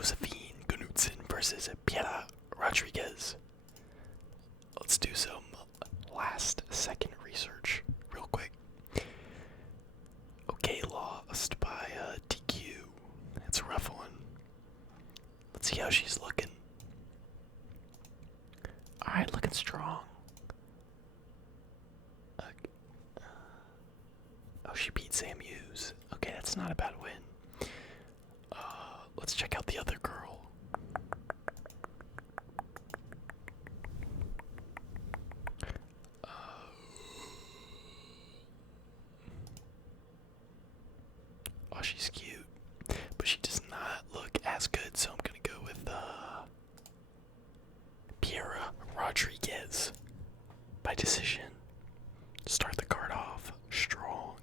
Josephine Gunutson versus Piera Rodriguez. Let's do some last second research real quick. Okay, lost by DQ. It's a rough one. Let's see how she's looking. Alright, looking strong. Oh, she beat Sam Hughes. Okay, that's not a bad win. Let's check out the other girl. Oh, she's cute, but she does not look as good, so I'm gonna go with Piera Rodriguez by decision. Start the card off strong.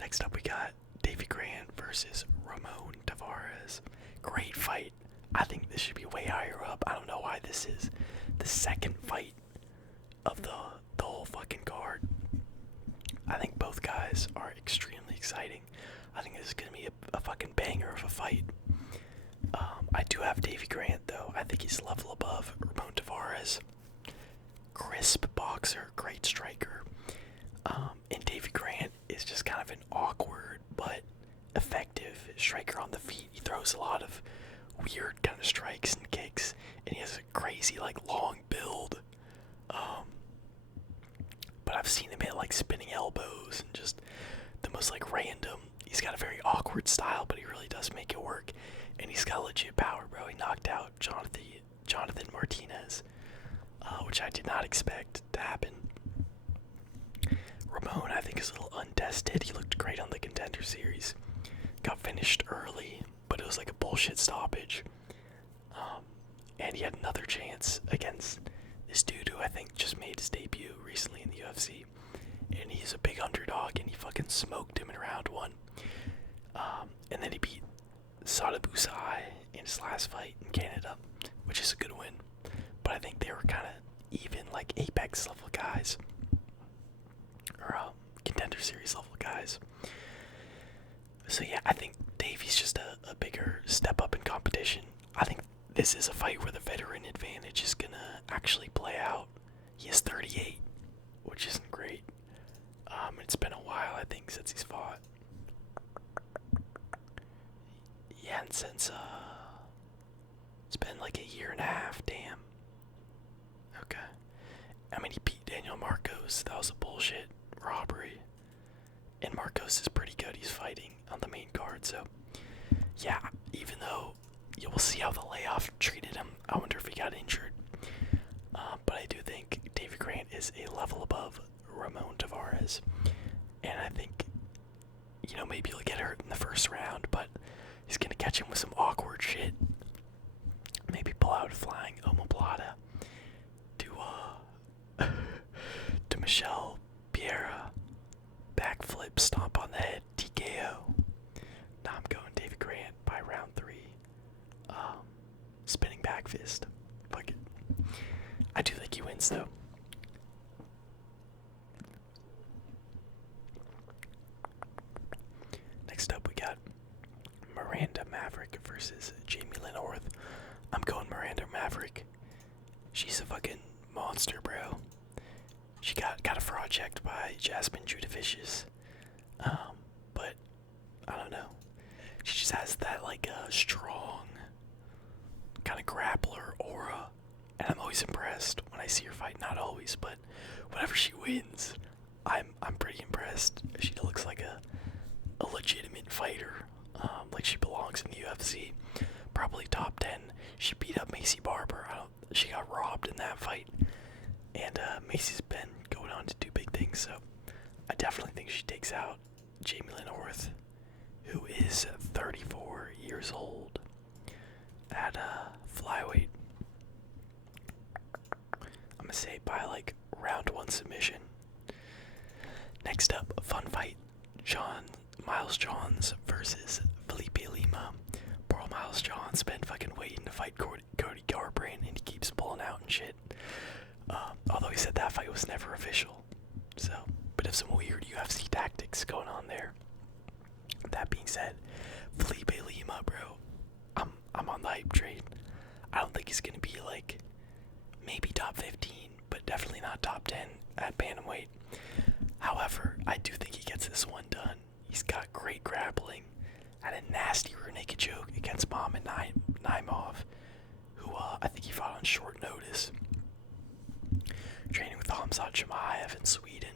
Next up, we got Davy Grant versus Ramon Tavares. Great fight. I think this should be way higher up. I don't know why this is the second fight of the whole fucking card. I think both guys are extremely exciting. I think this is gonna be a fucking banger of a fight. I do have Davy Grant though. I think he's level above Ramon Tavares. Crisp boxer, great striker. And Davy Grant is just kind of an awkward but effective striker on the feet. He throws a lot of weird kind of strikes and kicks, and he has a crazy like long build. But I've seen him hit like spinning elbows and just the most like random. He's got a very awkward style, but he really does make it work. And he's got legit power, bro. He knocked out Jonathan Martinez, which I did not expect to happen. Ramon, I think, is a little untested. He looked great on the Contender Series. Got finished early, but it was like a bullshit stoppage. And he had another chance against this dude who I think just made his debut recently in the UFC. And he's a big underdog, and he fucking smoked him in round one. And then he beat Sada Busai in his last fight in Canada, which is a good win. But I think they were kind of even, like Apex level guys. Or Contender Series level guys. So yeah, I think Davy's just a bigger step up in competition. I think this is a fight where the veteran advantage is gonna actually play out. He is 38, which isn't great. It's been a while, I think, since he's fought. Yeah, and since it's been like a year and a half, damn. Okay. I mean, he beat Daniel Marcos. That was a bullshit robbery. And Marcos is pretty good. He's fighting on the main card, so yeah, even though you will see how the layoff treated him, I wonder if he got injured. But I do think Davy Grant is a level above Ramon Tavares. And I think, maybe he'll get hurt in the first round, but he's going to catch him with some awkward shit. Maybe pull out a flying omoplata to Michelle Piera. Backflip, stomp on the head, TKO. Now I'm going Davy Grant by round 3. Spinning back fist. Fuck it. I do think he wins though. Next up we got Miranda Maverick versus Jamie Lynn Orth. I'm going Miranda Maverick. She's a fucking monster, bro. She got a fraud checked by Jasmine Judavicius. But I don't know. She just has that like strong kind of grappler aura. And I'm always impressed when I see her fight. Not always, but whenever she wins, I'm pretty impressed. She looks like a legitimate fighter. Like she belongs in the UFC. Probably top 10. She beat up Macy Barber. She got robbed in that fight. And Macy's been going on to do big things, so I definitely think she takes out Jamie Lynn Orth, who is 34 years old at flyweight. I'm gonna say by like round 1 submission. Next up, a fun fight. Miles Johns versus Felipe Lima. Poor Miles Johns been fucking waiting to fight Cody Garbrandt, and he keeps pulling out and shit. Although he said that fight was never official. So, bit of some weird UFC tactics going on there. That being said, Felipe Lima, bro, I'm on the hype train. I don't think he's gonna be like maybe top 15, but definitely not top 10 at bantamweight. However, I do think he gets this one done. He's got great grappling. Had a nasty rear naked choke against Mohamed Naimov, who I think he fought on short notice. Training with Hamzat Chimaev in Sweden.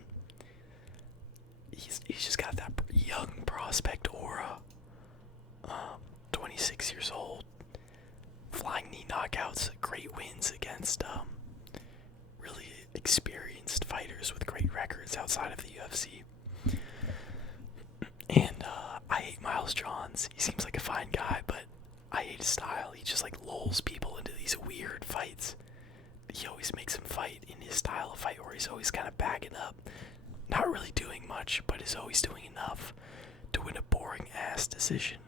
He's just got that young prospect aura. 26 years old. Flying knee knockouts, great wins against really experienced fighters with great records outside of the UFC. And I hate Miles Johns. He seems like a fine guy, but I hate his style. He just like lulls people into these weird fights. He always makes him fight in his style of fight where he's always kind of backing up. Not really doing much, but is always doing enough to win a boring ass decision.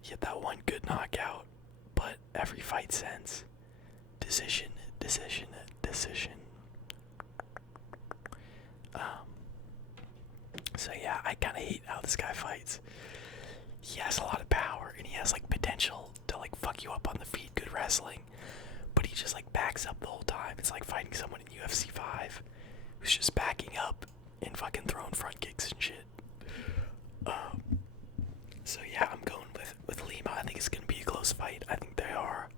He had that one good knockout, but every fight since, decision. So yeah, I kind of hate how this guy fights. He has a lot of power, and he has like potential to like fuck you up on the feet, good wrestling, but he just like backs up the whole time. It's like fighting someone in UFC 5 who's just backing up and fucking throwing front kicks and shit. So yeah, I'm going with Lima. I think it's gonna be a close fight. I think they are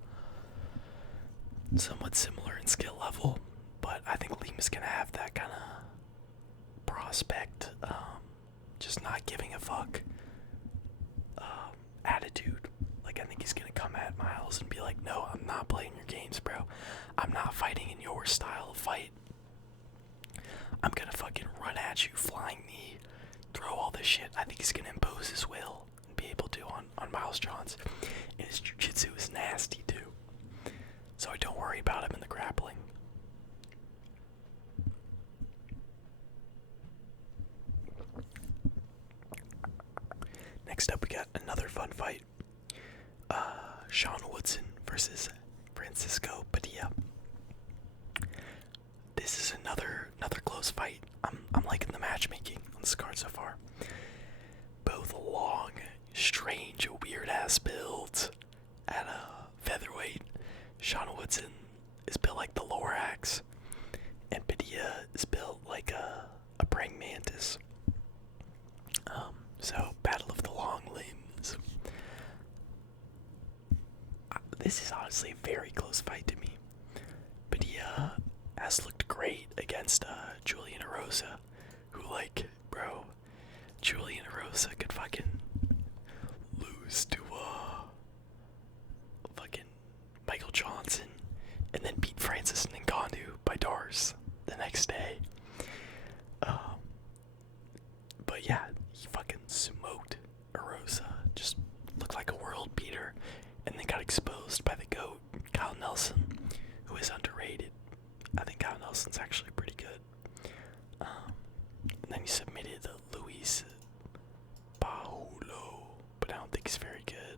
somewhat similar in skill level, but I think Lima's gonna have that kind of prospect, just not giving a fuck attitude. Like, I think he's gonna come at Miles and be like, no, I'm not playing your games, bro. I'm not fighting in your style of fight. I'm gonna fucking run at you, flying knee, throw all this shit. I think he's gonna impose his will and be able to on Miles Johns. And his jiu-jitsu is nasty too. So I don't worry about him in the grappling. Next up, we got another fun fight. Sean Woodson versus Francisco Padilla. This is another close fight. I'm liking the matchmaking on this card so far. Both long, strange, weird-ass builds at featherweight. Sean Woodson is built like the Lorax, and Padilla is built like a praying mantis. So, battle of the long limbs. This is honestly a very close fight to me. Padilla has looked great against Julian Erosa, who, like, bro, Julian Erosa could fucking lose to fucking Michael Johnson and then beat Francis Ngannou by Dars the next day. But yeah, he fucking smoked Erosa, just looked like a world beater, and then got exposed by the GOAT, Kyle Nelson, who is underrated. I think Kyle Nelson's actually pretty good. And then he submitted Luis Paulo, but I don't think he's very good.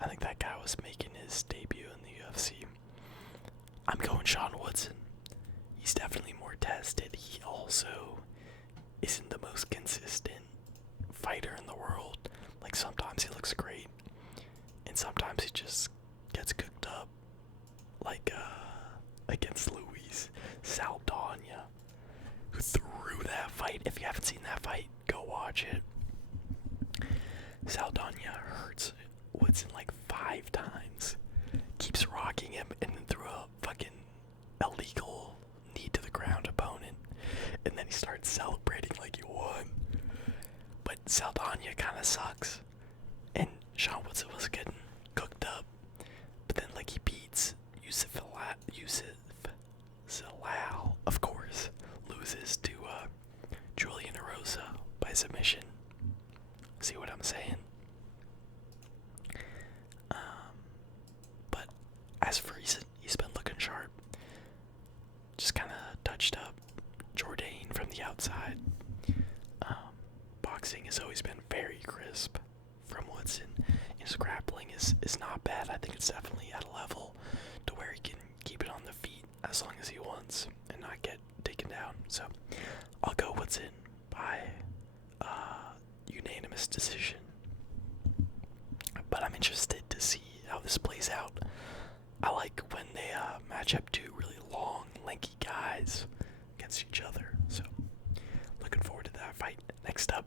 I think that guy was making his debut in the UFC. I'm going Sean Woodson. He's definitely more tested. He also isn't the most consistent fighter in the world. Like, sometimes he looks great, and sometimes he just gets cooked up. Like, against Luis Saldana, who threw that fight. If you haven't seen that fight, go watch it. Saldana hurts Woodson like 5 times. Keeps rocking him, and then threw a fucking illegal knee to the ground opponent. And then he starts celebrating like he won. But Saldana kind of sucks. And Sean Woodson was getting cooked up. But then, like, he beats Yusuf Zalal, of course. Loses to Julian Erosa by submission. See what I'm saying? But as for recent, he's been looking sharp. Just kind of touched up Jourdain from the outside. Boxing has always been very crisp from Woodson. His grappling is not bad. I think it's definitely at a level to where he can keep it on the feet as long as he wants and not get taken down. So I'll go Woodson by unanimous decision. But I'm interested this plays out. I like when they match up two really long, lanky guys against each other. So, looking forward to that fight. Next up,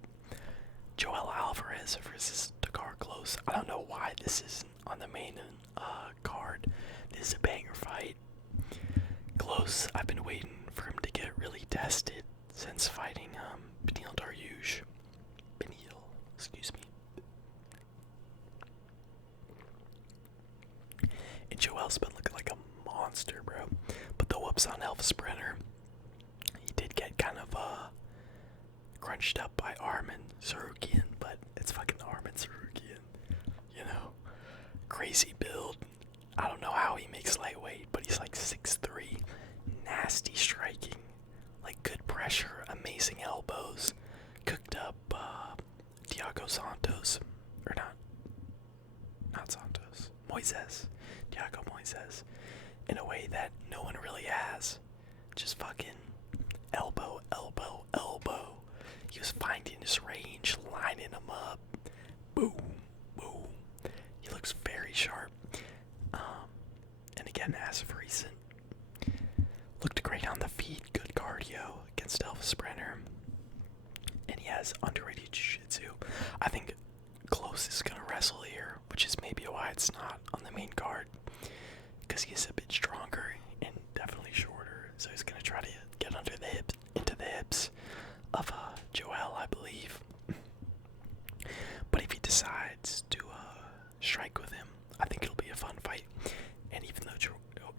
Joel Alvarez versus Dakar Close. I don't know why this isn't on the main card. This is a banger fight. Close, I've been waiting for him to get really tested since fighting Beneil Dariush. Excuse me. And Joel's been looking like a monster, bro. But the whoops on Elvis Brenner. He did get kind of crunched up by Armin Sarukian, but it's fucking Armin Sarukian. You know? Crazy build. I don't know how he makes lightweight, but he's like 6'3". Nasty striking. Like good pressure, amazing elbows. Cooked up Thiago Santos. Or not Santos. Moises. Thiago Moises. In a way that no one really has. Just fucking elbow, elbow, elbow. He was finding his range, lining him up. Boom, boom. He looks very sharp. And again, as of recent, looked great on the feet, good cardio against Elvis Brenner. And he has underrated jiu-jitsu. I think Close is going to wrestle here, which is maybe why it's not on the main card. Because he's a bit stronger and definitely shorter. So he's going to try to get under the hips, into the hips of Joel, I believe. But if he decides to strike with him, I think it'll be a fun fight. And even though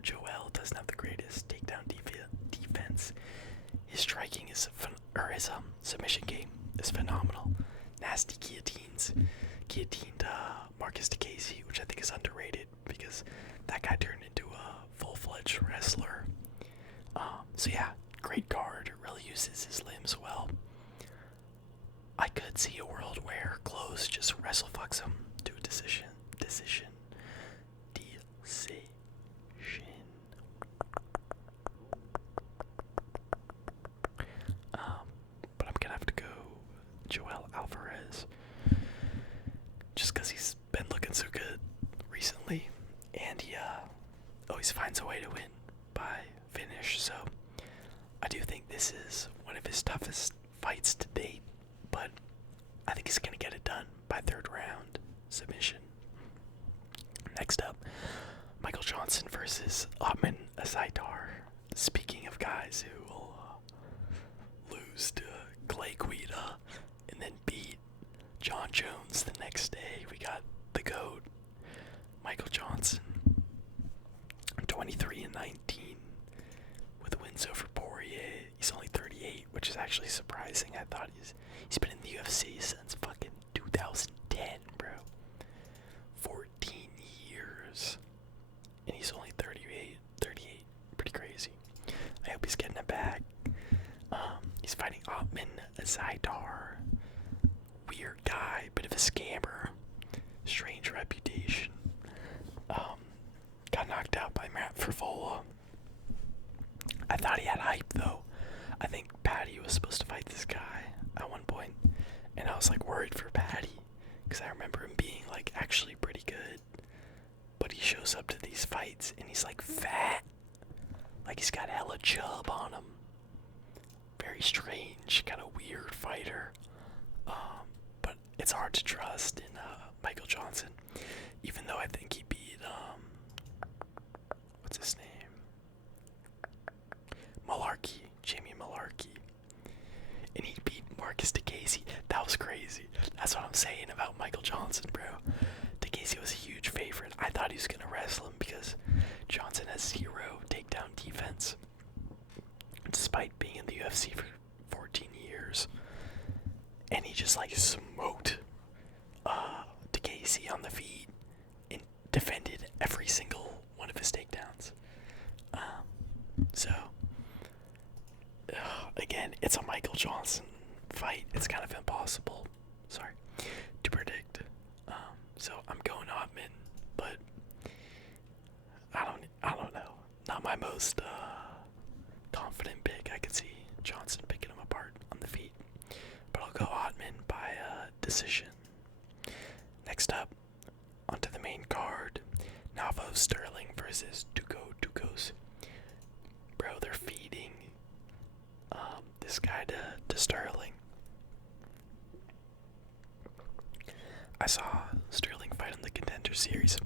Joel doesn't have the greatest takedown defense, his striking is his submission game is phenomenal. Nasty guillotines. Guillotined Marcus DeCasey, which I think is underrated because that guy turned into a full-fledged wrestler. So yeah, great guard. Really uses his limbs well. I could see a world where Close just wrestle fucks him to a decision. But I'm gonna have to go Joel Alvarez. Just because he's been looking so good recently. And he always finds a way to win by finish. So I do think this is one of his toughest fights to date. But I think he's gonna get it done by third round submission. Next up, Michael Johnson versus Otman Azaitar. Speaking of guys who will lose to Clay Guida and then beat John Jones the next day, we got the GOAT, Michael Johnson, 23-19 with wins over Poirier. He's only 38, which is actually surprising. I thought he's been in the UFC since fucking 2010, bro. 14 years. And he's only 38. Pretty crazy. I hope he's getting it back. He's fighting Otman Azaitar. Weird guy, bit of a scammer. Strange reputation. Got knocked out by Matt Frivola. I thought he had hype though. I think Patty was supposed to fight this guy at one point, and I was like worried for Patty because I remember him being like actually pretty good. But he shows up to these fights and he's like fat, like he's got hella chub on him. Very strange, kind of weird fighter. But it's hard to trust in Michael Johnson, even though I think he beat what's his name? Jamie Malarkey. And he beat Marcus DeCasey. That was crazy. That's what I'm saying about Michael Johnson, bro. DeCasey was a huge favorite. I thought he was going to wrestle him because Johnson has zero takedown defense. Despite being in the UFC for 14 years. And he just like smoked DeCasey on the feet and defended every single one of his takedowns. Again, it's a Michael Johnson fight. It's kind of impossible, to predict. So I'm going Otman, but I don't know. Not my most confident pick. I could see Johnson picking him apart on the feet, but I'll go Otman by decision. Next up, onto the main card, Navo Sterling versus Dukos. Bro, they're feeding this guy to Sterling. I saw Sterling fight in the Contender Series.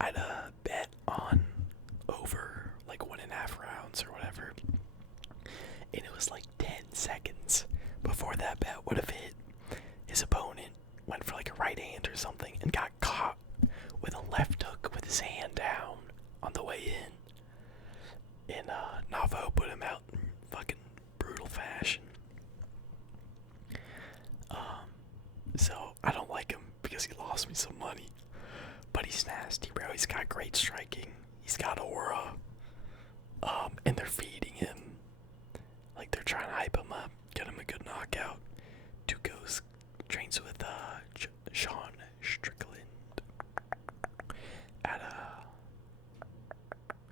I'd bet on over like 1.5 rounds or whatever. And it was like 10 seconds before that bet would have hit. His opponent went for like a right hand or something and got caught with a left hook with his hand down on the way in. And Navo put him out in fucking brutal fashion. So I don't like him because he lost me some money. But he's nasty, bro. He's got great striking. He's got aura. And they're feeding him. Like they're trying to hype him up, get him a good knockout. Dukos trains with Sean Strickland at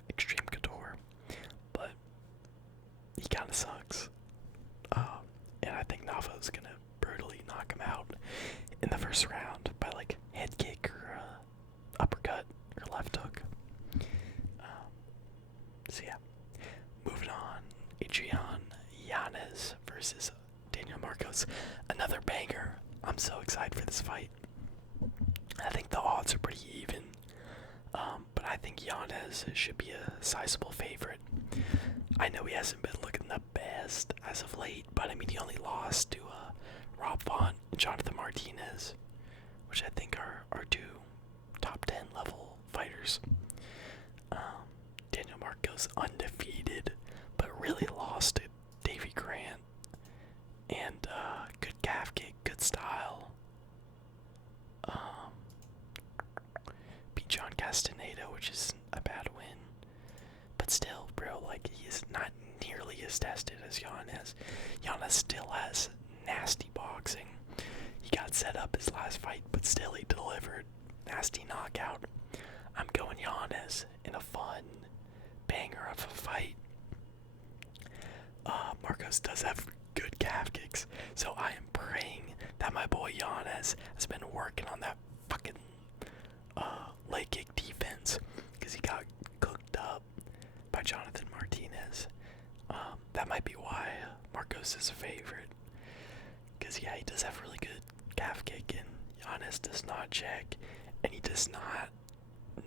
Extreme Couture, but he kind of sucks. And I think Navo's gonna brutally knock him out in the first round by like head kick or uppercut or left hook. So yeah, moving on. Adrian Yanez versus Daniel Marcos, another banger. I'm so excited for this fight. I think the odds are pretty even, but I think Yanez should be a sizable favorite. I know he hasn't been looking the best as of late, but I mean he only lost to Rob Font and Jonathan Martinez, which I think are two top 10 level fighters. Daniel Marcos undefeated, but really lost to Davy Grant. And good calf kick, good style. Beat John Castaneda, which is a bad win. But still, bro, like he's not nearly as tested as Yanez. Yanez still has nasty boxing. He got set up his last fight, but still he delivered. Nasty knockout. I'm going Yanez in a fun banger of a fight. Marcos does have good calf kicks, so I am praying that my boy Yanez has been working on that fucking leg kick defense, because he got cooked up by Jonathan Martinez. That might be why Marcos is a favorite, because yeah, he does have really good calf kick, and Yanez does not check, and he does not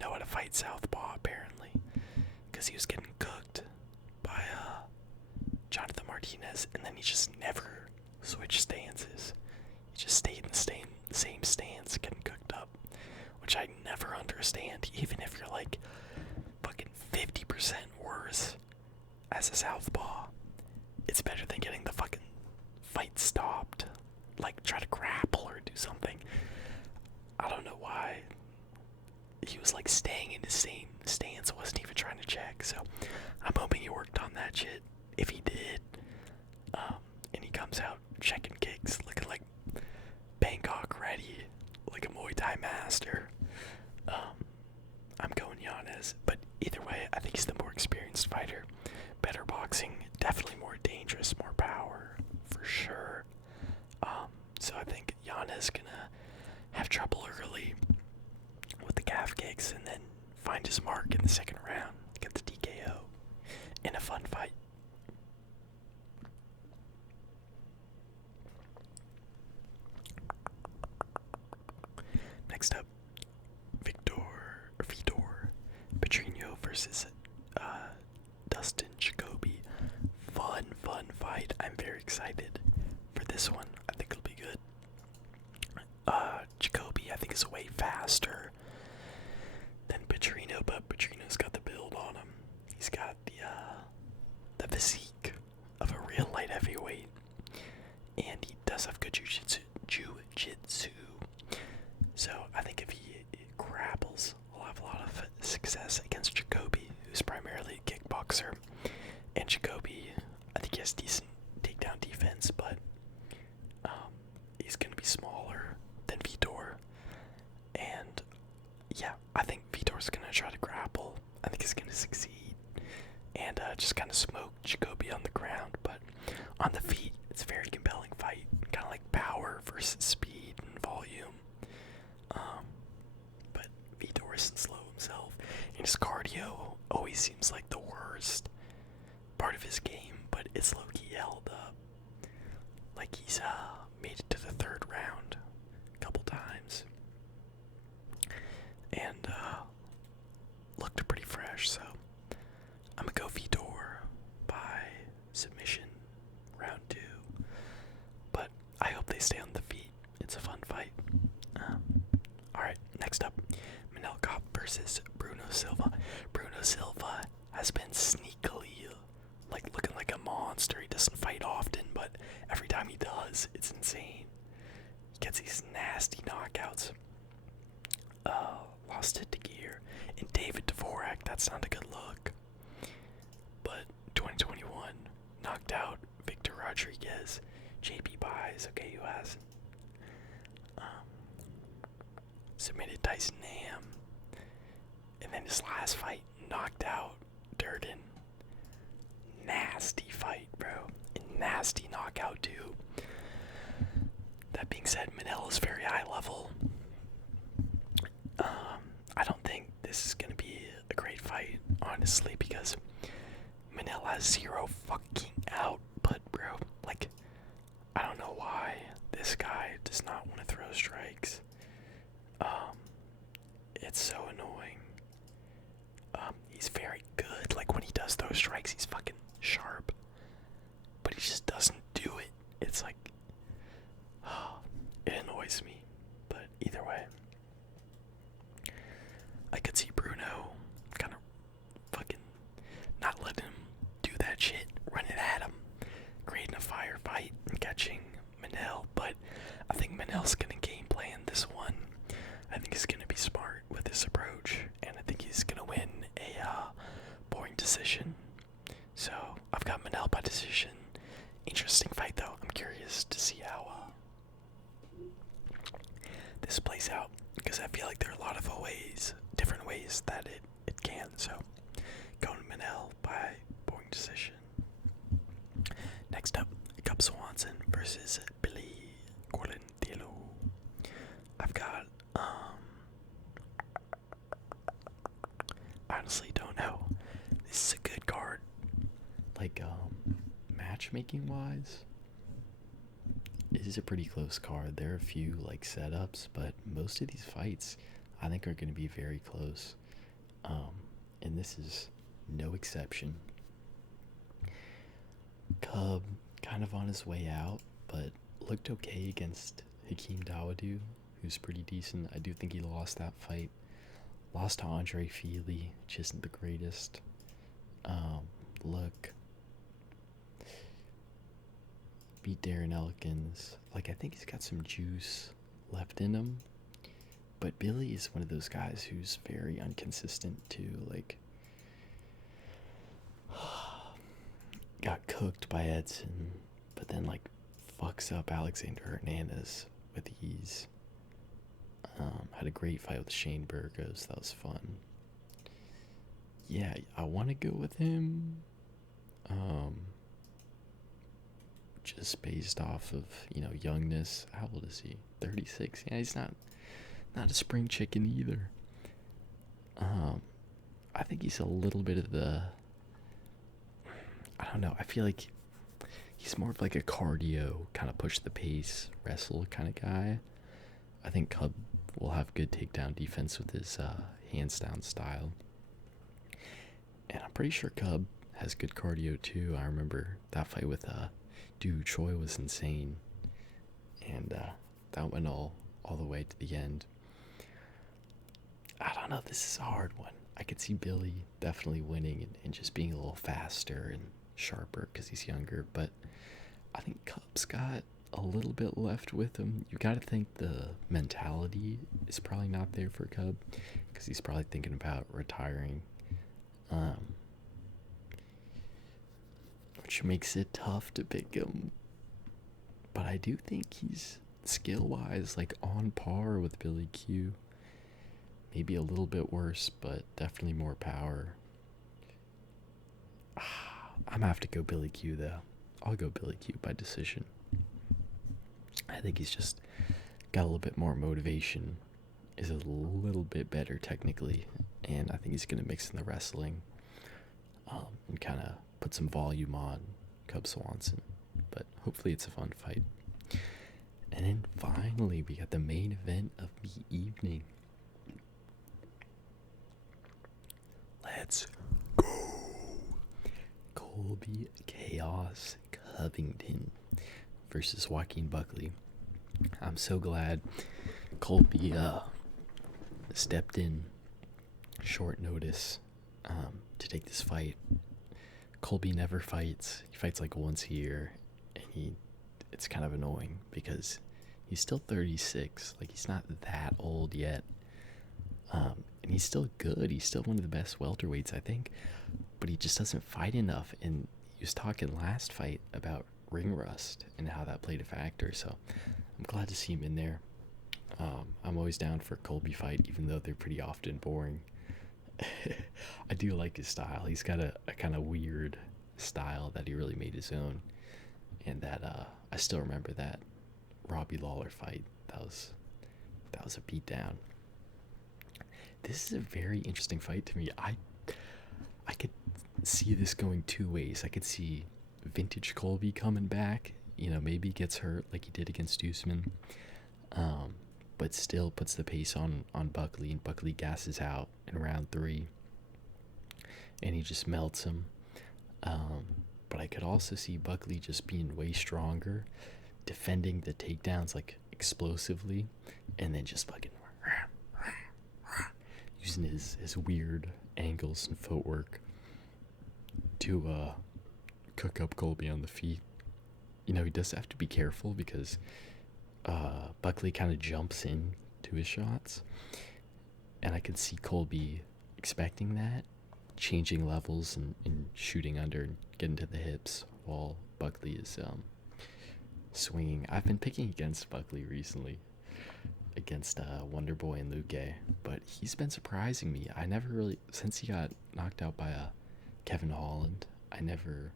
know how to fight southpaw apparently, because he was getting cooked by Jonathan Martinez, and then he just never switched stances. He just stayed in the same stance, getting cooked up, which I never understand. Even if you're like fucking 50% worse as a southpaw, it's better than getting the fucking fight stopped. Like try to grapple or do something. I don't know why he was like staying in his same stance, wasn't even trying to check. So I'm hoping he worked on that shit. If he did, and he comes out checking kicks, looking like Bangkok ready, like a Muay Thai master, I'm going Yanez. But either way, I think he's the more experienced fighter. Better boxing, definitely more dangerous, more power, for sure. So I think Yanez gonna have trouble early with the calf kicks and then find his mark in the second round, get the TKO in a fun fight. Next up, Vitor Petrino versus Dustin Jacoby. Fun fight. I'm very excited for this one. I think it'll be good. Jacoby, I think, is way faster than Petrino, but Petrino's got the build on him. He's got the physique of a real light heavyweight, and he does have good jiu-jitsu. So I think if he grapples, we'll have a lot of success against Jacoby, who's primarily a kickboxer. And Jacoby, I think he has decent takedown defense, but he's going to be smaller than Vitor. And yeah, I think Vitor's going to try to grapple. I think he's going to succeed and just kind of smoke Jacoby on the ground. But on the feet, it's a very compelling fight, kind of like power versus speed and volume. But Vitor isn't slow himself. always seems like the worst part of his game, but it's low-key held up. Like he's made it to the third round a couple times. And looked pretty fresh, so I'm gonna go Vitor by submission round 2. But I hope they stay on the feet. It's a fun fight. Alright, next up, Manel Kopp versus Bruno Silva. Bruno Silva has been sneakily looking like a monster. He doesn't fight often, but every time he does, it's insane. He gets these nasty knockouts. Lost it to Gear. And David Dvorak, that's not a good look. But 2021 knocked out Victor Rodriguez. JP buys, okay, you hasn't. Submitted Tyson Nam. And then his last fight knocked out Durden. Nasty fight, bro. A nasty knockout, too. That being said, Manel is very high level. I don't think this is going to be a great fight, honestly, because Manel has 0 fucking output, bro. I don't know why this guy does not want to throw strikes. It's so annoying. He's very good. When he does those strikes, he's fucking sharp. But he just doesn't do it. It's it annoys me. But either way, I could see Bruno kind of fucking not letting him do that shit, running at him, creating a firefight and catching Manel. But I think Manel's gonna game plan this one. I think he's gonna be smart with his approach, and I think he's gonna win a boring decision. So I've got Manel by decision. Interesting fight though. I'm curious to see how this plays out, because I feel like there are a lot of different ways that it can. So going Manel by boring decision. Next up, Cub Swanson versus Billy Quarantillo. I've got honestly don't know. This is a good card. Matchmaking wise, it is a pretty close card. There are a few setups, but most of these fights I think are going to be very close. And this is no exception. Cub kind of on his way out, but looked okay against Hakeem Dawodu, who's pretty decent. I do think he lost that fight. Lost to Andre Feely, which isn't the greatest. Beat Darren Elkins. I think he's got some juice left in him. But Billy is one of those guys who's very inconsistent too. Got cooked by Edson, but then fucks up Alexander Hernandez with ease. Had a great fight with Shane Burgos. That was fun. Yeah, I want to go with him. Just based off of, youngness. How old is he? 36. Yeah, he's not a spring chicken either. I think he's a little bit of I don't know. I feel like he's more of a cardio, kind of push the pace, wrestle kind of guy. I think Cub will have good takedown defense with his hands down style. And I'm pretty sure Cub has good cardio too. I remember that fight with Dude Choi was insane. And that went all the way to the end. I don't know. This is a hard one. I could see Billy definitely winning and just being a little faster and sharper because he's younger. But I think Cub's got a little bit left with him. You got to think the mentality is probably not there for Cub because he's probably thinking about retiring. Which makes it tough to pick him. But I do think he's skill-wise on par with Billy Q. Maybe a little bit worse, but definitely more power. I'm gonna have to go Billy Q though. I'll go Billy Q by decision. I think he's just got a little bit more motivation, is a little bit better technically, and I think he's gonna mix in the wrestling. and kind of put some volume on Cub Swanson. But hopefully it's a fun fight. And then finally, we got the main event of the evening. Let's go. Colby Chaos Covington versus Joaquin Buckley. I'm so glad Colby stepped in short notice to take this fight. Colby never fights. He fights like once a year, and it's kind of annoying because he's still 36. Like, he's not that old yet. And he's still good. He's still one of the best welterweights, I think. But he just doesn't fight enough. And he was talking last fight about ring rust and how that played a factor. So I'm glad to see him in there. I'm always down for a Colby fight, even though they're pretty often boring. I do like his style. He's got a kind of weird style that he really made his own. And that I still remember that Robbie Lawler fight. That was a beatdown. This is a very interesting fight to me. I could see this going two ways. I could see vintage Colby coming back. Maybe gets hurt like he did against Usman. But still puts the pace on Buckley, and Buckley gasses out in round 3. And he just melts him. But I could also see Buckley just being way stronger, defending the takedowns like explosively, and then just fucking using his weird angles and footwork to cook up Colby on the feet. He does have to be careful because Buckley kind of jumps in to his shots, and I could see Colby expecting that, changing levels and shooting under and getting to the hips while Buckley is swinging. I've been picking against Buckley recently, against Wonderboy and Luque, but he's been surprising me. I never really, since he got knocked out by Kevin Holland, I never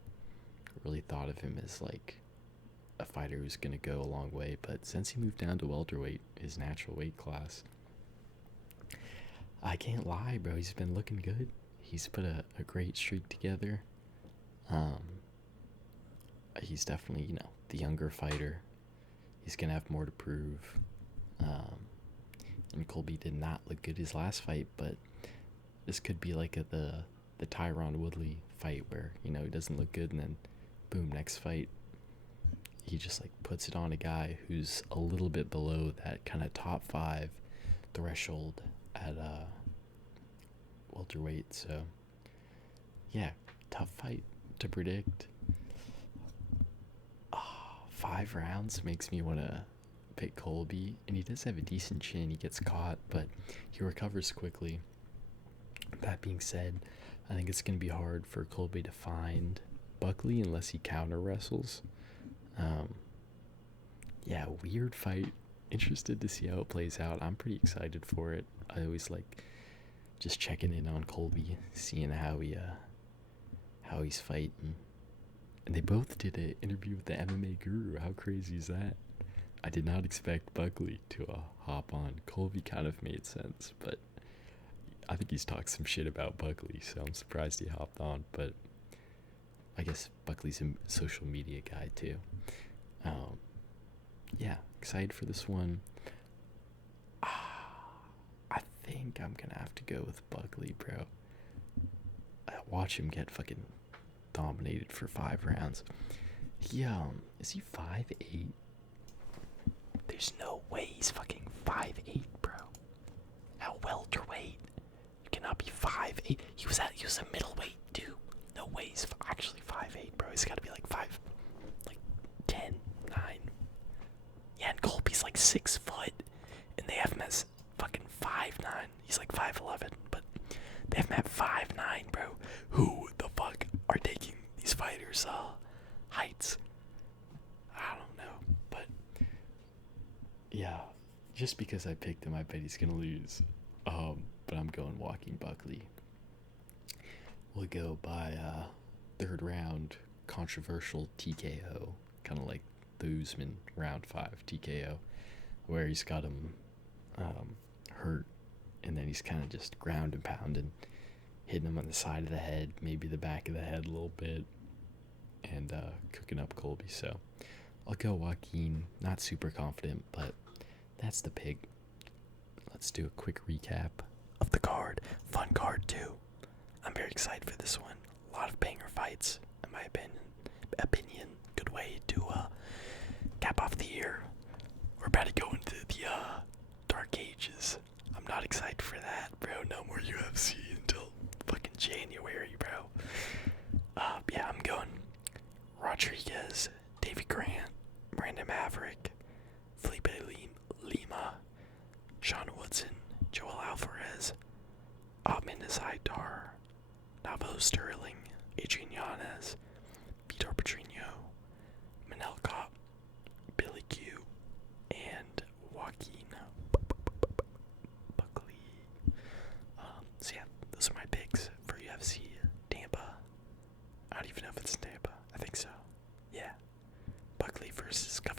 really thought of him as like a fighter who's going to go a long way. But since he moved down to welterweight, his natural weight class, I can't lie, bro. He's been looking good. He's put a great streak together. He's definitely, the younger fighter. He's going to have more to prove. And Colby did not look good his last fight, but this could be like the Tyron Woodley fight where, he doesn't look good, and then boom, next fight, he just like puts it on a guy who's a little bit below that kind of top 5 threshold at welterweight. So yeah, tough fight to predict. 5 rounds makes me want to pick Colby, and he does have a decent chin. He gets caught, but he recovers quickly. That being said, I think it's going to be hard for Colby to find Buckley unless he counter wrestles. Yeah, weird fight. Interested to see how it plays out. I'm pretty excited for it. I always like just checking in on Colby, seeing how he's fighting. And they both did an interview with the MMA Guru. How crazy is that? I did not expect Buckley to hop on. Colby kind of made sense, but I think he's talked some shit about Buckley, so I'm surprised he hopped on. But I guess Buckley's a social media guy too. Yeah, excited for this one. I think I'm gonna have to go with Buckley, bro. Watch him get fucking dominated for 5 rounds. He is he 5'8"? There's no way he's fucking 5'8", bro. At welterweight, you cannot be 5'8". He was a middleweight too. No way he's actually 5'8", bro. He's got to be like 10, 9. Yeah, and Colby's like 6 foot, and they have him as fucking 5'9". He's like 5'11", but they have him at 5'9", bro. Who the fuck are taking these fighters' heights? I don't know, but yeah, just because I picked him, I bet he's gonna lose. But I'm going Joaquin Buckley. We'll go by 3rd round controversial TKO, kind of like the Usman round 5 TKO, where he's got him hurt, and then he's kind of just ground and pounding hitting him on the side of the head, maybe the back of the head a little bit, and cooking up Colby. So I'll go Joaquin. Not super confident, but that's the pick. Let's do a quick recap of the card. Fun card too. I'm very excited for this one. A lot of banger fights, in my opinion. Good way to cap off the year. We're about to go into the dark ages. I'm not excited for that, bro. No more UFC until fucking January, bro. Yeah, I'm going Rodriguez, Davy Grant, Brandon Maverick, Felipe Lima, Sean Woodson, Joel Alvarez, Otman Zaitar, Navo Sterling, Adrian Yanez, Vitor Petrino, Manel Kopp, Billy Q, and Joaquin Buckley. So yeah, those are my picks for UFC Tampa. I don't even know if it's in Tampa. I think so. Yeah. Buckley versus Covington.